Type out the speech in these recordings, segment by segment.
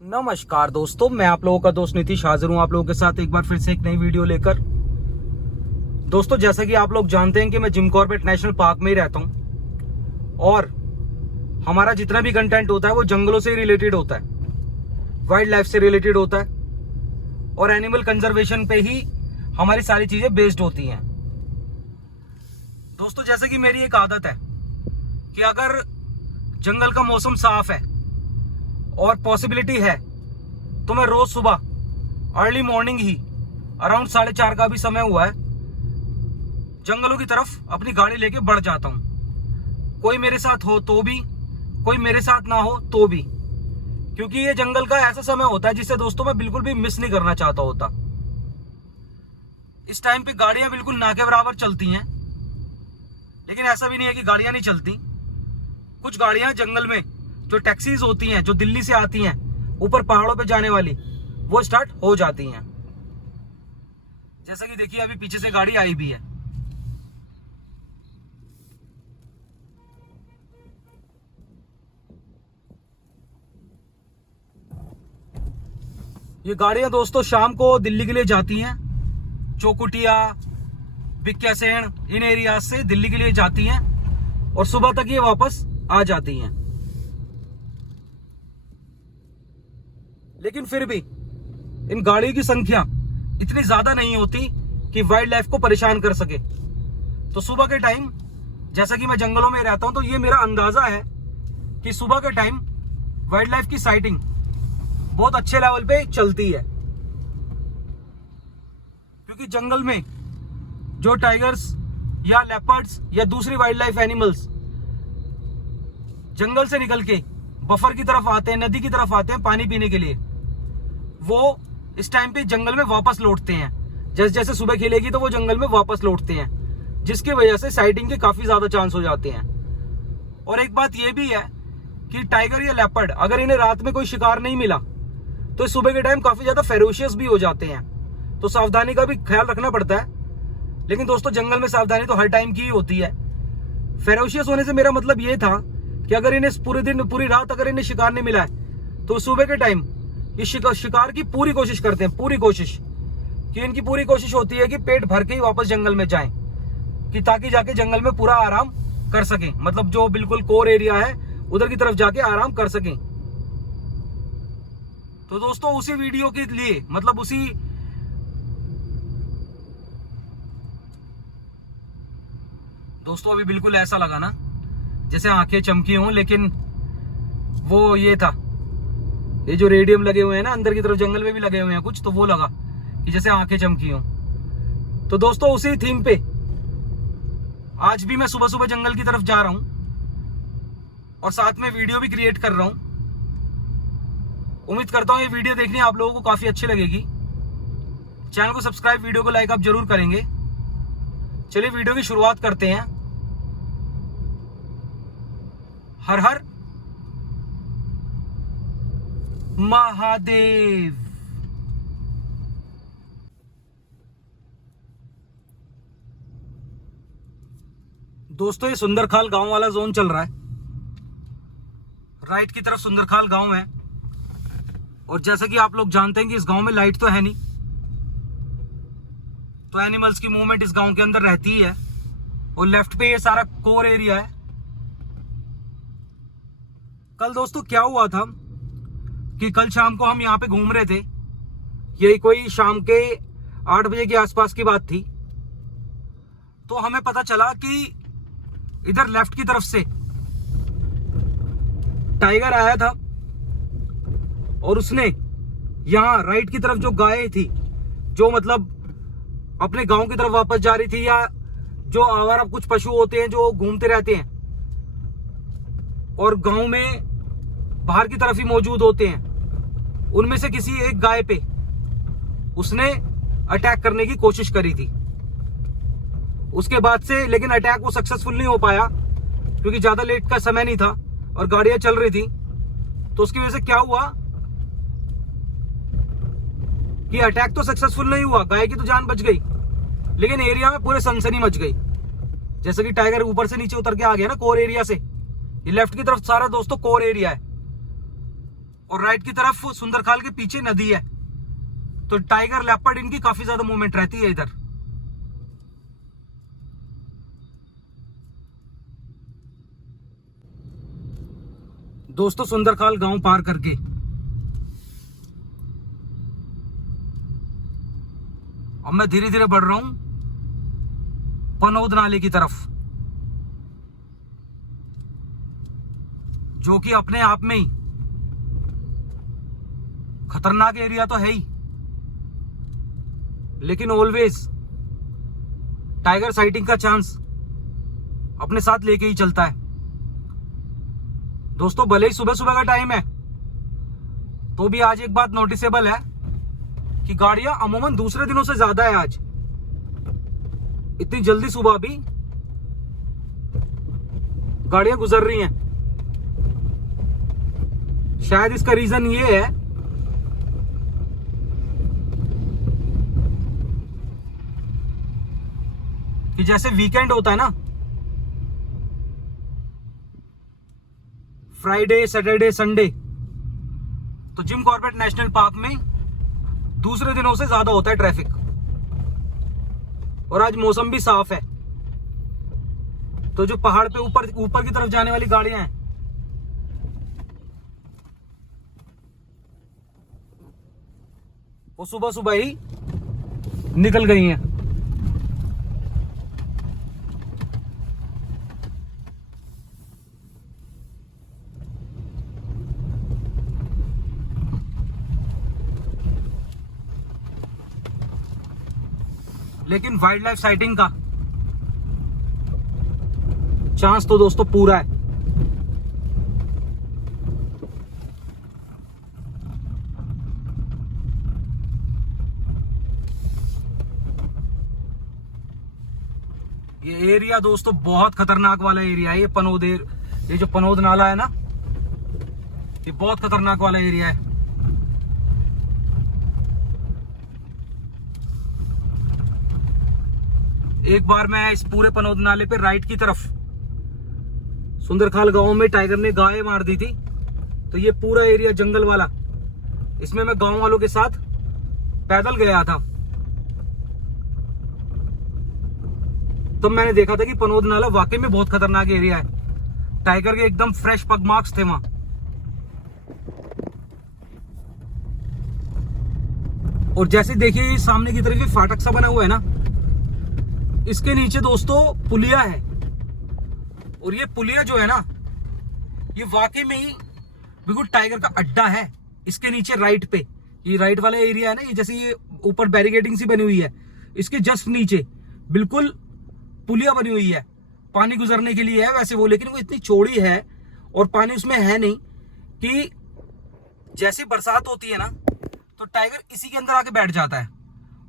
नमस्कार दोस्तों, मैं आप लोगों का दोस्त नीतीश हाजिर हूं आप लोगों के साथ एक बार फिर से एक नई वीडियो लेकर। दोस्तों, जैसा कि आप लोग जानते हैं कि मैं जिम कॉर्बेट नेशनल पार्क में ही रहता हूं और हमारा जितना भी कंटेंट होता है वो जंगलों से रिलेटेड होता है, वाइल्ड लाइफ से रिलेटेड होता है और एनिमल कंजर्वेशन पे ही हमारी सारी चीजें बेस्ड होती हैं। दोस्तों, जैसे कि मेरी एक आदत है कि अगर जंगल का मौसम साफ है और पॉसिबिलिटी है तो मैं रोज सुबह अर्ली मॉर्निंग ही अराउंड 4:30 का भी समय हुआ है, जंगलों की तरफ अपनी गाड़ी लेके बढ़ जाता हूं। कोई मेरे साथ हो तो भी, कोई मेरे साथ ना हो तो भी, क्योंकि ये जंगल का ऐसा समय होता है जिसे दोस्तों मैं बिल्कुल भी मिस नहीं करना चाहता होता। इस टाइम पे गाड़ियां बिल्कुल ना के बराबर चलती हैं, लेकिन ऐसा भी नहीं है कि गाड़ियां नहीं चलती। कुछ गाड़ियां जंगल में जो टैक्सीज होती हैं, जो दिल्ली से आती हैं ऊपर पहाड़ों पे जाने वाली, वो स्टार्ट हो जाती हैं। जैसा कि देखिए अभी पीछे से गाड़ी आई भी है। ये गाड़ियां दोस्तों शाम को दिल्ली के लिए जाती हैं, चौकुटिया, बिक्यासेन, इन एरिया से दिल्ली के लिए जाती हैं और सुबह तक ये वापस आ जाती हैं। लेकिन फिर भी इन गाड़ियों की संख्या इतनी ज्यादा नहीं होती कि वाइल्ड लाइफ को परेशान कर सके। तो सुबह के टाइम, जैसा कि मैं जंगलों में रहता हूं, तो ये मेरा अंदाजा है कि सुबह के टाइम वाइल्ड लाइफ की साइटिंग बहुत अच्छे लेवल पे चलती है, क्योंकि जंगल में जो टाइगर्स या लेपर्ड्स या दूसरी वाइल्ड लाइफ एनिमल्स जंगल से निकल के बफर की तरफ आते हैं, नदी की तरफ आते हैं पानी पीने के लिए, वो इस टाइम पे जंगल में वापस लौटते हैं। जैसे जैसे सुबह खिलेगी तो वो जंगल में वापस लौटते हैं, जिसकी वजह से साइटिंग के काफी ज्यादा चांस हो जाते हैं। और एक बात ये भी है कि टाइगर या लेपर्ड अगर इन्हें रात में कोई शिकार नहीं मिला तो सुबह के टाइम काफी ज्यादा फेरोशियस भी हो जाते हैं, तो सावधानी का भी ख्याल रखना पड़ता है। लेकिन दोस्तों, जंगल में सावधानी तो हर टाइम की ही होती है। फेरोशियस होने से मेरा मतलब ये था कि अगर इन्हें पूरे दिन पूरी रात अगर इन्हें शिकार नहीं मिला है तो सुबह के टाइम ये शिकार की पूरी कोशिश करते हैं, पूरी कोशिश कि इनकी पूरी कोशिश होती है कि पेट भर के ही वापस जंगल में जाएं, कि ताकि जाके जंगल में पूरा आराम कर सकें, मतलब जो बिल्कुल कोर एरिया है उधर की तरफ जाके आराम कर सकें। तो दोस्तों, उसी वीडियो के लिए, मतलब उसी दोस्तों अभी बिल्कुल ऐसा लगा ना जैसे आंखें चमकी हों, लेकिन वो ये था, ये जो रेडियम लगे हुए हैं ना अंदर की तरफ, जंगल में भी लगे हुए हैं कुछ, तो वो लगा कि जैसे आंखें चमकी हों। तो दोस्तों, उसी थीम पे आज भी मैं सुबह सुबह जंगल की तरफ जा रहा हूं और साथ में वीडियो भी क्रिएट कर रहा हूं। उम्मीद करता हूं ये वीडियो देखनी आप लोगों को काफी अच्छी लगेगी। चैनल को सब्सक्राइब, वीडियो को लाइक आप जरूर करेंगे। चलिए वीडियो की शुरुआत करते हैं। हर हर महादेव। दोस्तों, ये सुंदरखाल गांव वाला जोन चल रहा है। राइट की तरफ सुंदरखाल गांव है और जैसा कि आप लोग जानते हैं कि इस गांव में लाइट तो है नहीं, तो एनिमल्स की मूवमेंट इस गांव के अंदर रहती ही है। और लेफ्ट पे ये सारा कोर एरिया है। कल दोस्तों क्या हुआ था कि कल शाम को हम यहाँ पे घूम रहे थे, यही कोई शाम के 8 बजे के आसपास की बात थी। तो हमें पता चला कि इधर लेफ्ट की तरफ से टाइगर आया था और उसने यहाँ राइट की तरफ जो गाय थी, जो मतलब अपने गांव की तरफ वापस जा रही थी, या जो आवारा कुछ पशु होते हैं जो घूमते रहते हैं और गांव में बाहर की तरफ ही मौजूद होते हैं, उनमें से किसी एक गाय पे उसने अटैक करने की कोशिश करी थी। उसके बाद से लेकिन अटैक वो सक्सेसफुल नहीं हो पाया, क्योंकि ज्यादा लेट का समय नहीं था और गाड़ियां चल रही थी। तो उसकी वजह से क्या हुआ कि अटैक तो सक्सेसफुल नहीं हुआ, गाय की तो जान बच गई, लेकिन एरिया में पूरे सनसनी मच गई। जैसे कि टाइगर ऊपर से नीचे उतर के आ गया ना कोर एरिया से, ये लेफ्ट की तरफ सारा दोस्तों कोर एरिया है। और राइट की तरफ सुंदरखाल के पीछे नदी है, तो टाइगर, लेपर्ड, इनकी काफी ज्यादा मूवमेंट रहती है इधर। दोस्तों सुंदरखाल गांव पार करके अब मैं धीरे धीरे बढ़ रहा हूं पनौद नाले की तरफ, जो कि अपने आप में ही खतरनाक एरिया तो है ही, लेकिन ऑलवेज टाइगर साइटिंग का चांस अपने साथ लेके ही चलता है। दोस्तों भले ही सुबह सुबह का टाइम है, तो भी आज एक बात नोटिसेबल है कि गाड़ियां अमूमन दूसरे दिनों से ज्यादा है आज। इतनी जल्दी सुबह भी गाड़ियां गुजर रही हैं। शायद इसका रीजन ये है कि जैसे वीकेंड होता है ना, फ्राइडे, सैटरडे, संडे, तो जिम कॉर्बेट नेशनल पार्क में दूसरे दिनों से ज्यादा होता है ट्रैफिक। और आज मौसम भी साफ है, तो जो पहाड़ पे ऊपर ऊपर की तरफ जाने वाली गाड़ियां हैं, वो सुबह सुबह ही निकल गई हैं। लेकिन वाइल्ड लाइफ साइटिंग का चांस तो दोस्तों पूरा है। ये एरिया दोस्तों बहुत खतरनाक वाला एरिया है। ये जो पनौद नाला है ना, ये बहुत खतरनाक वाला एरिया है। एक बार मैं इस पूरे पनौद नाले पे राइट की तरफ सुंदरखाल गांव में टाइगर ने गाय मार दी थी, तो ये पूरा एरिया जंगल वाला, इसमें मैं गांव वालों के साथ पैदल गया था। तो मैंने देखा था कि पनौद नाला वाकई में बहुत खतरनाक एरिया है। टाइगर के एकदम फ्रेश पग मार्क्स थे वहां। और जैसे देखिए सामने की तरफ ये फाटक सा बना हुआ है ना, इसके नीचे दोस्तों पुलिया है। और ये पुलिया जो है ना, ये वाकई में ही बिल्कुल टाइगर का अड्डा है। इसके नीचे राइट पे, ये राइट वाला एरिया है ना, ये जैसे ये ऊपर बैरिकेडिंग सी बनी हुई है, इसके जस्ट नीचे बिल्कुल पुलिया बनी हुई है। पानी गुजरने के लिए है वैसे वो, लेकिन वो इतनी चौड़ी है और पानी उसमें है नहीं कि जैसे बरसात होती है ना, तो टाइगर इसी के अंदर आके बैठ जाता है।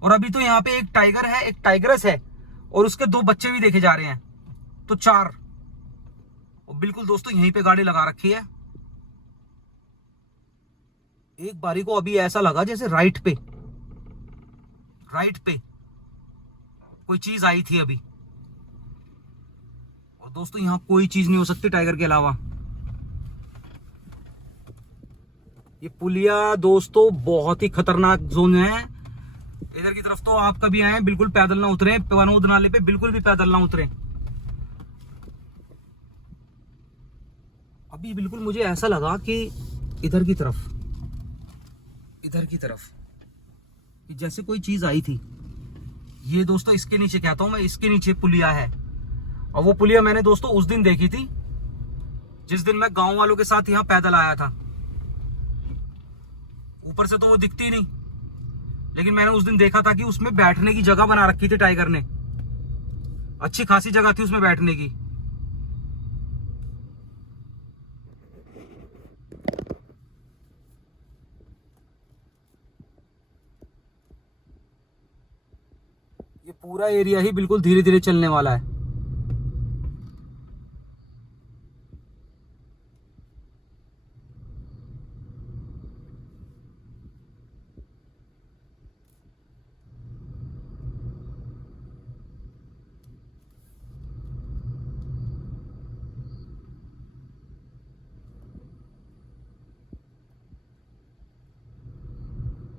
और अभी तो यहाँ पे एक टाइगर है, एक टाइगरस है, और उसके 2 बच्चे भी देखे जा रहे हैं, तो 4। और बिल्कुल दोस्तों यहीं पे गाड़ी लगा रखी है। एक बारी को अभी ऐसा लगा जैसे राइट पे कोई चीज आई थी अभी। और दोस्तों यहां कोई चीज नहीं हो सकती टाइगर के अलावा। ये पुलिया दोस्तों बहुत ही खतरनाक जोन है। इधर की तरफ तो आप कभी आए बिल्कुल पैदल ना उतरे, पनौद नाले पे बिल्कुल भी पैदल ना उतरे। अभी बिल्कुल मुझे ऐसा लगा कि इधर की तरफ कि जैसे कोई चीज आई थी। ये दोस्तों इसके नीचे कहता हूं मैं, इसके नीचे पुलिया है। और वो पुलिया मैंने दोस्तों उस दिन देखी थी जिस दिन मैं गांव वालों के साथ यहां पैदल आया था। ऊपर से तो वो दिखती नहीं, लेकिन मैंने उस दिन देखा था कि उसमें बैठने की जगह बना रखी थी टाइगर ने। अच्छी खासी जगह थी उसमें बैठने की। ये पूरा एरिया ही बिल्कुल धीरे धीरे चलने वाला है।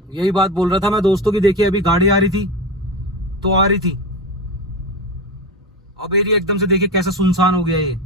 यही बात बोल रहा था मैं दोस्तों की, देखिए अभी गाड़ी आ रही थी तो आ रही थी, अब एरिया एकदम से देखिए कैसा सुनसान हो गया ये।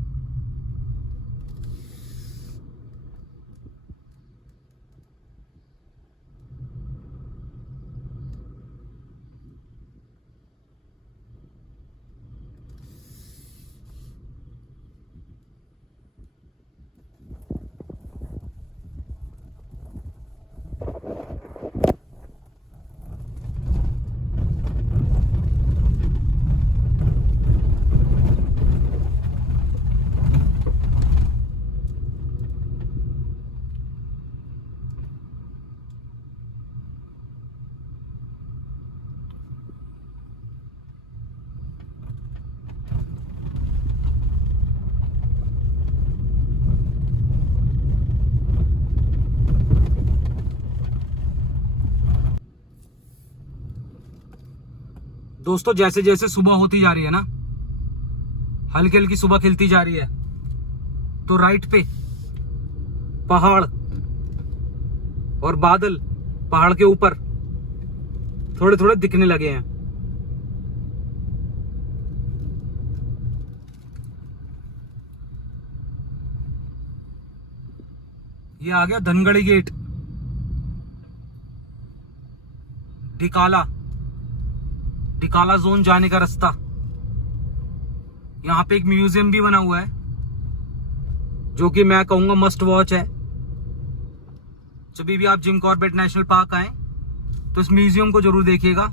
दोस्तों जैसे जैसे सुबह होती जा रही है ना, हल्की हल्की सुबह खिलती जा रही है, तो राइट पे पहाड़ और बादल पहाड़ के ऊपर थोड़े थोड़े दिखने लगे हैं। ये आ गया धनगढ़ी गेट, डिकाला डिकाला जोन जाने का रास्ता। यहाँ पे एक म्यूजियम भी बना हुआ है जो कि मैं कहूंगा मस्ट वॉच है। जब भी आप जिम कॉर्बेट नेशनल पार्क आए तो इस म्यूजियम को जरूर देखिएगा।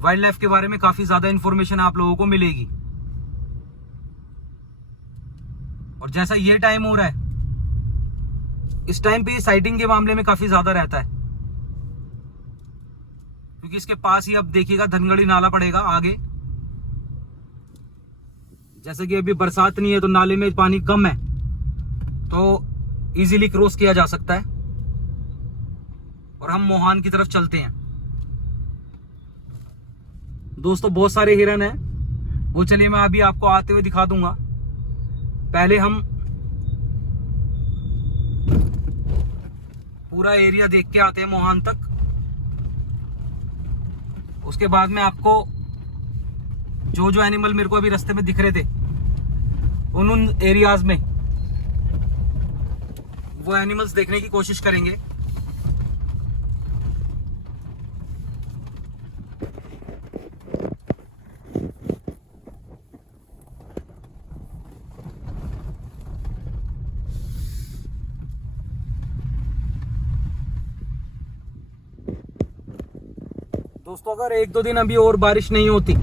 वाइल्ड लाइफ के बारे में काफी ज्यादा इंफॉर्मेशन आप लोगों को मिलेगी। और जैसा ये टाइम हो रहा है, इस टाइम पे साइटिंग के मामले में काफी ज्यादा रहता है, क्योंकि इसके पास ही अब देखिएगा धनगढ़ी नाला पड़ेगा आगे। जैसे कि अभी बरसात नहीं है तो नाले में पानी कम है, तो इजीली क्रॉस किया जा सकता है। और हम मोहान की तरफ चलते हैं। दोस्तों बहुत सारे हिरन हैं, वो चलिए मैं अभी आपको आते हुए दिखा दूंगा। पहले हम पूरा एरिया देख के आते हैं मोहान तक, उसके बाद में आपको जो जो एनिमल मेरे को अभी रास्ते में दिख रहे थे उन एरियाज में वो एनिमल्स देखने की कोशिश करेंगे। दोस्तों अगर एक दो दिन अभी और बारिश नहीं होती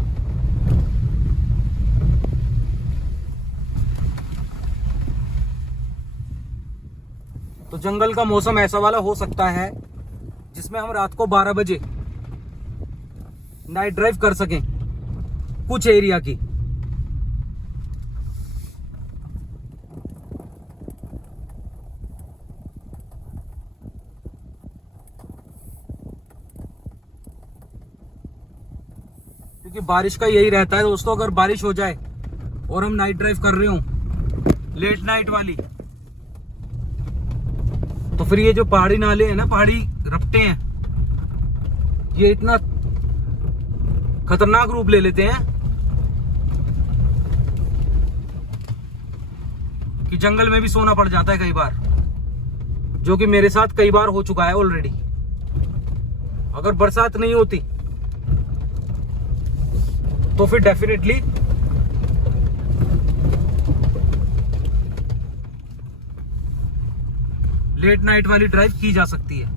तो जंगल का मौसम ऐसा वाला हो सकता है जिसमें हम रात को 12 बजे नाइट ड्राइव कर सकें कुछ एरिया की। क्योंकि बारिश का यही रहता है दोस्तों, अगर बारिश हो जाए और हम नाइट ड्राइव कर रहे हो लेट नाइट वाली, तो फिर ये जो पहाड़ी नाले हैं ना, पहाड़ी रपटे हैं, ये इतना खतरनाक रूप ले लेते हैं कि जंगल में भी सोना पड़ जाता है कई बार, जो कि मेरे साथ कई बार हो चुका है ऑलरेडी। अगर बरसात नहीं होती तो फिर डेफिनेटली लेट नाइट वाली ड्राइव की जा सकती है।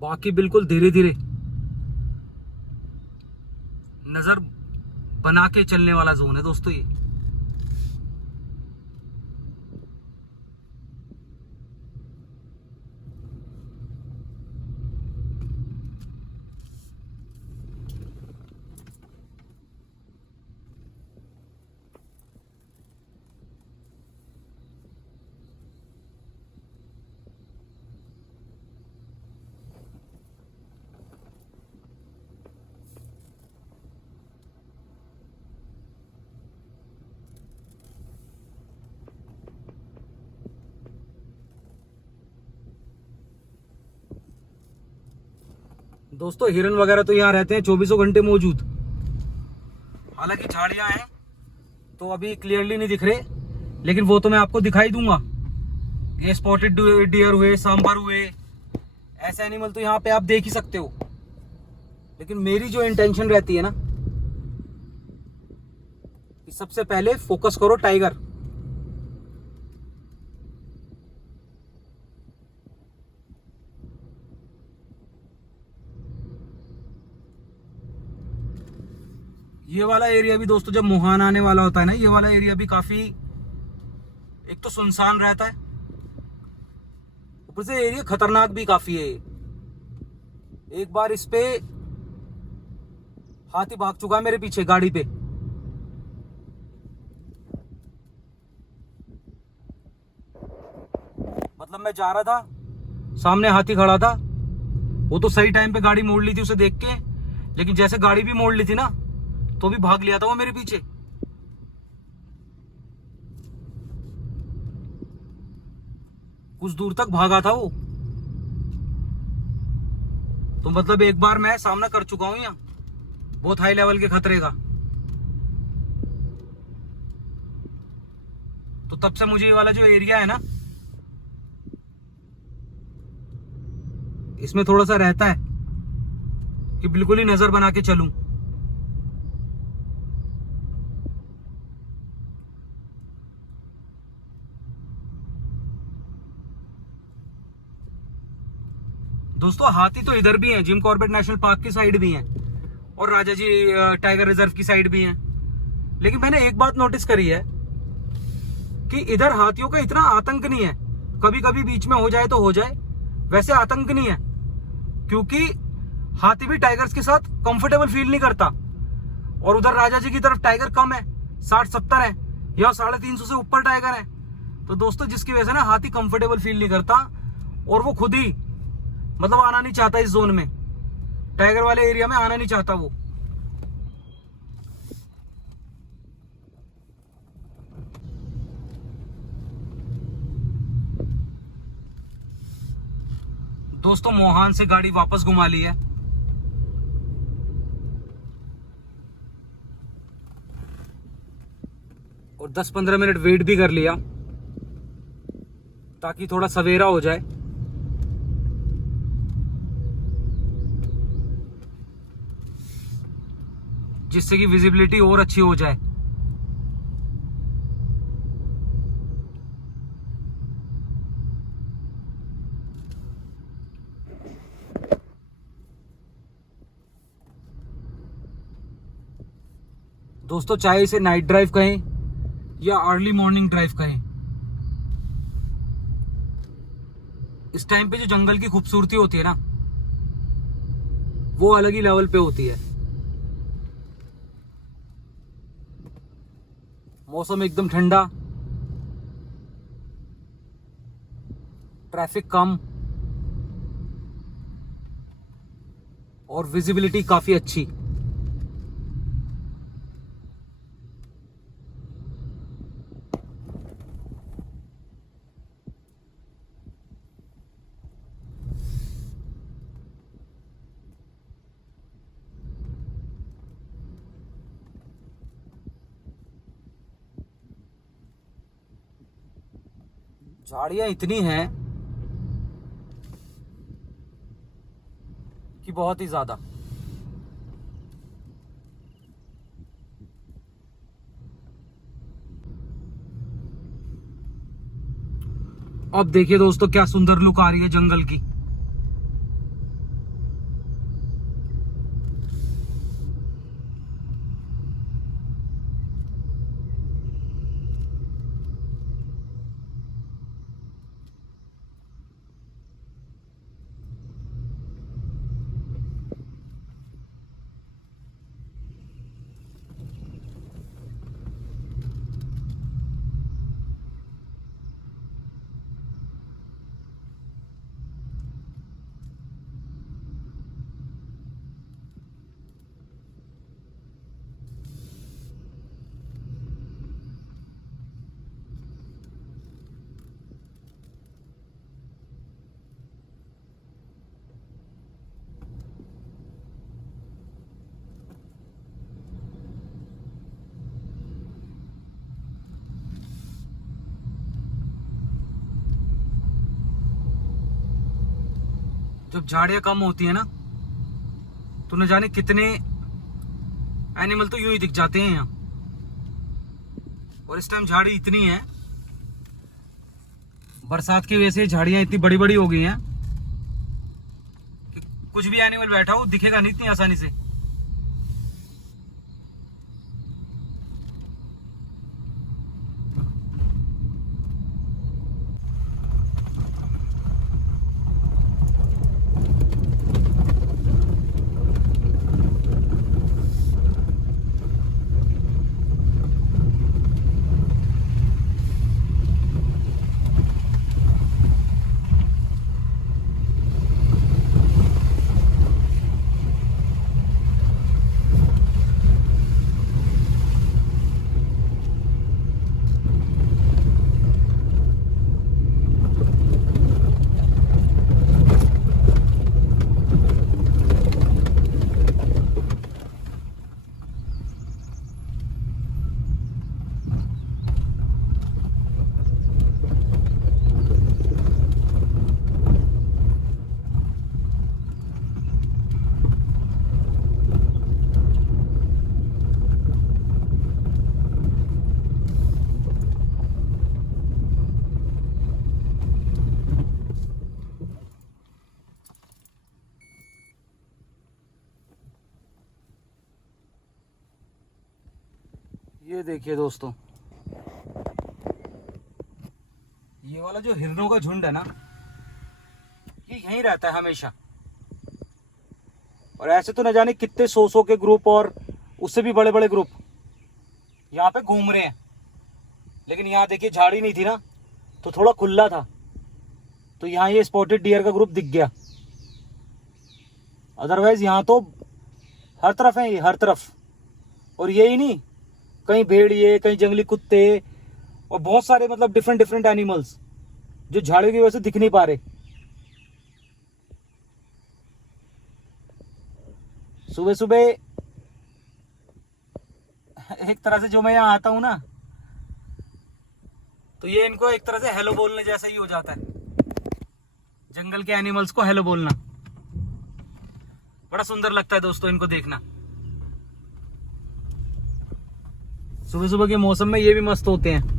बाकी बिल्कुल धीरे धीरे नजर बना के चलने वाला जोन है दोस्तों ये। दोस्तों हिरन वगैरह तो यहाँ रहते हैं 24 घंटे मौजूद। हालांकि झाड़ियां हैं तो अभी क्लियरली नहीं दिख रहे, लेकिन वो तो मैं आपको दिखाई दूंगा। ये स्पॉटेड डियर हुए, सांबर हुए, ऐसे एनिमल तो यहाँ पे आप देख ही सकते हो। लेकिन मेरी जो इंटेंशन रहती है ना कि सबसे पहले फोकस करो टाइगर। ये वाला एरिया भी दोस्तों जब मुहान आने वाला होता है ना, ये वाला एरिया भी काफी एक तो सुनसान रहता है, ऊपर से एरिया खतरनाक भी काफी है। एक बार इस पे हाथी भाग चुका है मेरे पीछे गाड़ी पे। मतलब मैं जा रहा था, सामने हाथी खड़ा था, वो तो सही टाइम पे गाड़ी मोड़ ली थी उसे देख के, लेकिन जैसे गाड़ी भी मोड़ ली थी ना तो भी भाग लिया था वो मेरे पीछे। कुछ दूर तक भागा था वो। तो मतलब एक बार मैं सामना कर चुका हूं यहाँ बहुत हाई लेवल के खतरे का। तो तब से मुझे ये वाला जो एरिया है ना, इसमें थोड़ा सा रहता है कि बिल्कुल ही नजर बना के चलूं। दोस्तों हाथी तो इधर भी हैं, जिम कॉर्बेट नेशनल पार्क की साइड भी हैं और राजाजी टाइगर रिजर्व की साइड भी हैं। लेकिन मैंने एक बात नोटिस करी है कि इधर हाथियों का इतना आतंक नहीं है। कभी कभी बीच में हो जाए तो हो जाए, वैसे आतंक नहीं है, क्योंकि हाथी भी टाइगर्स के साथ कंफर्टेबल फील नहीं करता। और उधर राजाजी की तरफ टाइगर कम है, 60-70 है, या 350 से ऊपर टाइगर है। तो दोस्तों जिसकी वजह से ना हाथी कंफर्टेबल फील नहीं करता और वो खुद ही मतलब आना नहीं चाहता इस जोन में, टाइगर वाले एरिया में आना नहीं चाहता वो। दोस्तों मोहान से गाड़ी वापस घुमा ली है। और 10-15 मिनट वेट भी कर लिया ताकि थोड़ा सवेरा हो जाए। जिससे कि विजिबिलिटी और अच्छी हो जाए। दोस्तों चाहे इसे नाइट ड्राइव कहें या अर्ली मॉर्निंग ड्राइव कहें, इस टाइम पे जो जंगल की खूबसूरती होती है ना वो अलग ही लेवल पे होती है। मौसम एकदम ठंडा, ट्रैफिक कम और विजिबिलिटी काफी अच्छी। झाड़ियां इतनी हैं कि बहुत ही ज्यादा। अब देखिए दोस्तों क्या सुंदर लुक आ रही है जंगल की। जब झाड़ियाँ कम होती है ना तो न जाने कितने एनिमल तो यूं ही दिख जाते हैं यहाँ। और इस टाइम झाड़ी इतनी है, बरसात की वजह से झाड़ियाँ इतनी बड़ी बड़ी हो गई हैं कि कुछ भी एनिमल बैठा हो दिखेगा नहीं इतनी आसानी से। ये देखिए दोस्तों, ये वाला जो हिरणों का झुंड है ना, ये यहीं रहता है हमेशा। और ऐसे तो न जाने कितने सौ के ग्रुप और उससे भी बड़े बड़े ग्रुप यहाँ पे घूम रहे हैं। लेकिन यहाँ देखिए झाड़ी नहीं थी ना, तो थोड़ा खुला था, तो यहाँ ये स्पॉटेड डियर का ग्रुप दिख गया। अदरवाइज यहाँ तो हर तरफ है, ये हर तरफ। और यही नहीं, कहीं भेड़िए, कहीं जंगली कुत्ते और बहुत सारे मतलब डिफरेंट डिफरेंट एनिमल्स जो झाड़ियों की वजह से दिख नहीं पा रहे। सुबह सुबह एक तरह से जो मैं यहाँ आता हूँ ना, तो ये इनको एक तरह से हेलो बोलने जैसा ही हो जाता है। जंगल के एनिमल्स को हेलो बोलना बड़ा सुंदर लगता है दोस्तों, इनको देखना। सुबह सुबह के मौसम में ये भी मस्त होते हैं।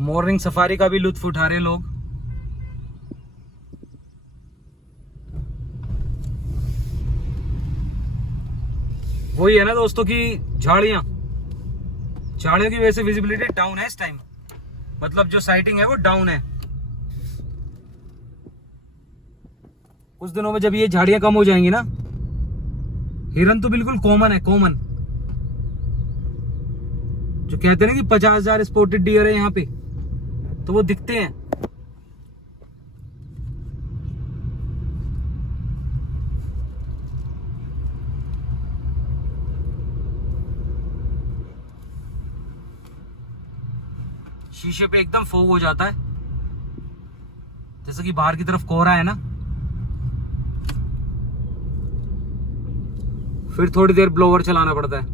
मॉर्निंग सफारी का भी लुत्फ उठा रहे लोग। वही है ना दोस्तों कि झाड़ियों की वजह से विजिबिलिटी डाउन है इस टाइम, मतलब जो साइटिंग है वो डाउन है। कुछ दिनों में जब ये झाड़ियां कम हो जाएंगी ना, हिरन तो बिल्कुल कॉमन है, कॉमन। जो कहते हैं ना कि 50,000 स्पॉटेड डियर है यहाँ पे, तो वो दिखते हैं। शीशे पे एकदम फोग हो जाता है, जैसे कि बाहर की तरफ कोहरा है ना। फिर थोड़ी देर ब्लोअर चलाना पड़ता है।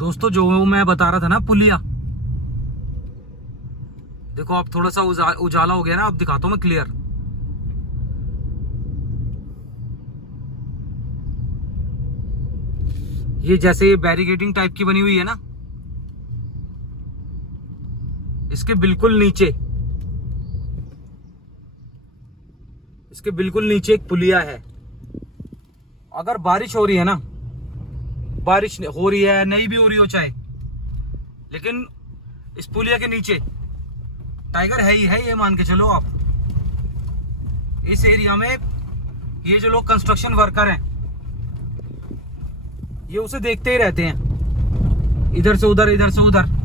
दोस्तों जो मैं बता रहा था ना, पुलिया, देखो अब थोड़ा सा उजाला हो गया ना, अब दिखाता हूं मैं क्लियर। ये जैसे ये बैरिकेडिंग टाइप की बनी हुई है ना, इसके बिल्कुल नीचे, इसके बिल्कुल नीचे एक पुलिया है। अगर बारिश हो रही है ना, बारिश हो रही है नहीं भी हो रही हो चाहे, लेकिन इस पुलिया के नीचे टाइगर है ही है, ये मान के चलो आप। इस एरिया में ये जो लोग कंस्ट्रक्शन वर्कर हैं, ये उसे देखते ही रहते हैं, इधर से उधर इधर से उधर।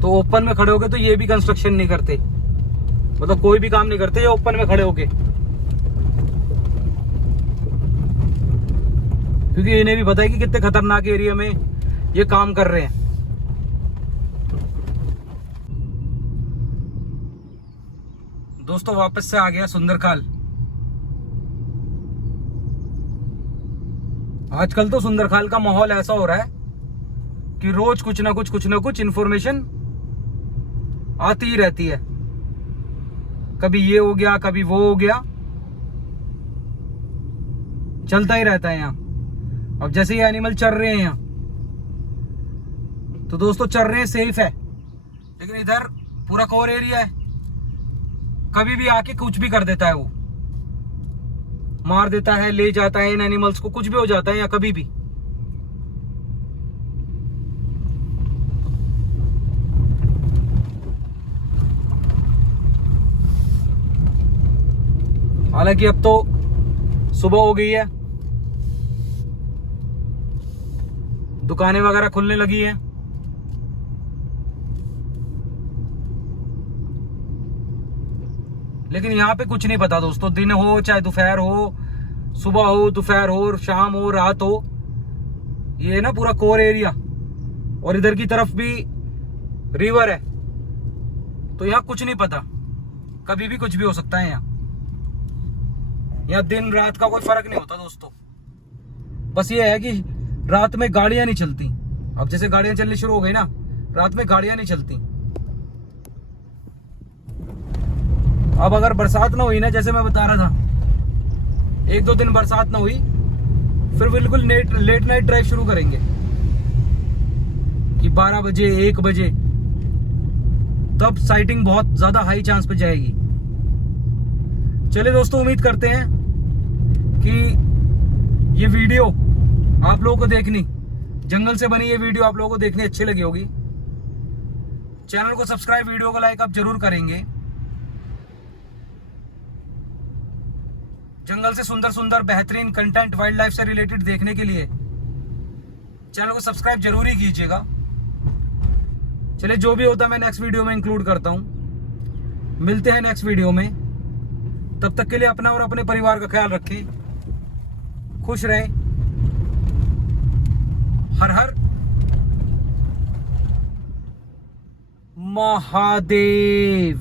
तो ओपन में खड़े होके तो ये भी कंस्ट्रक्शन नहीं करते, मतलब कोई भी काम नहीं करते ये ओपन में खड़े होके, क्योंकि इन्हें भी पता है कि कितने खतरनाक एरिया में ये काम कर रहे हैं। दोस्तों वापस से आ गया सुंदरखाल। आजकल तो सुंदरखाल का माहौल ऐसा हो रहा है कि रोज कुछ ना कुछ इंफॉर्मेशन आती ही रहती है। कभी ये हो गया, कभी वो हो गया, चलता ही रहता है यहाँ। अब जैसे ये एनिमल चर रहे हैं यहाँ, तो दोस्तों चर रहे हैं, सेफ है, लेकिन इधर पूरा कोर एरिया है, कभी भी आके कुछ भी कर देता है, वो मार देता है, ले जाता है इन एनिमल्स को, कुछ भी हो जाता है यहाँ कभी भी। हालांकि अब तो सुबह हो गई है, दुकानें वगैरह खुलने लगी हैं, लेकिन यहाँ पे कुछ नहीं पता दोस्तों, दिन हो चाहे दोपहर हो, सुबह हो दोपहर हो, शाम हो रात हो, ये ना पूरा कोर एरिया, और इधर की तरफ भी रिवर है, तो यहाँ कुछ नहीं पता, कभी भी कुछ भी हो सकता है। यहाँ दिन रात का कोई फर्क नहीं होता दोस्तों। बस ये है कि रात में गाड़ियां नहीं चलती। अब जैसे गाड़ियां चलनी शुरू हो गई ना, रात में गाड़ियां नहीं चलती। अब अगर बरसात ना हुई ना, जैसे मैं बता रहा था, 1-2 दिन बरसात ना हुई, फिर बिल्कुल लेट नाइट ड्राइव शुरू करेंगे कि 12 बजे 1 बजे, तब साइटिंग बहुत ज्यादा हाई चांस पे जाएगी। चलिए दोस्तों, उम्मीद करते हैं कि ये वीडियो आप लोगों को देखनी, जंगल से बनी ये वीडियो आप लोगों को देखनी अच्छी लगी होगी। चैनल को सब्सक्राइब, वीडियो को लाइक आप जरूर करेंगे। जंगल से सुंदर सुंदर बेहतरीन कंटेंट वाइल्ड लाइफ से रिलेटेड देखने के लिए चैनल को सब्सक्राइब जरूर ही कीजिएगा। चलिए, जो भी होता है मैं नेक्स्ट वीडियो में इंक्लूड करता हूं। मिलते हैं नेक्स्ट वीडियो में, तब तक के लिए अपना और अपने परिवार का ख्याल रखें, खुश रहें। हर हर महादेव।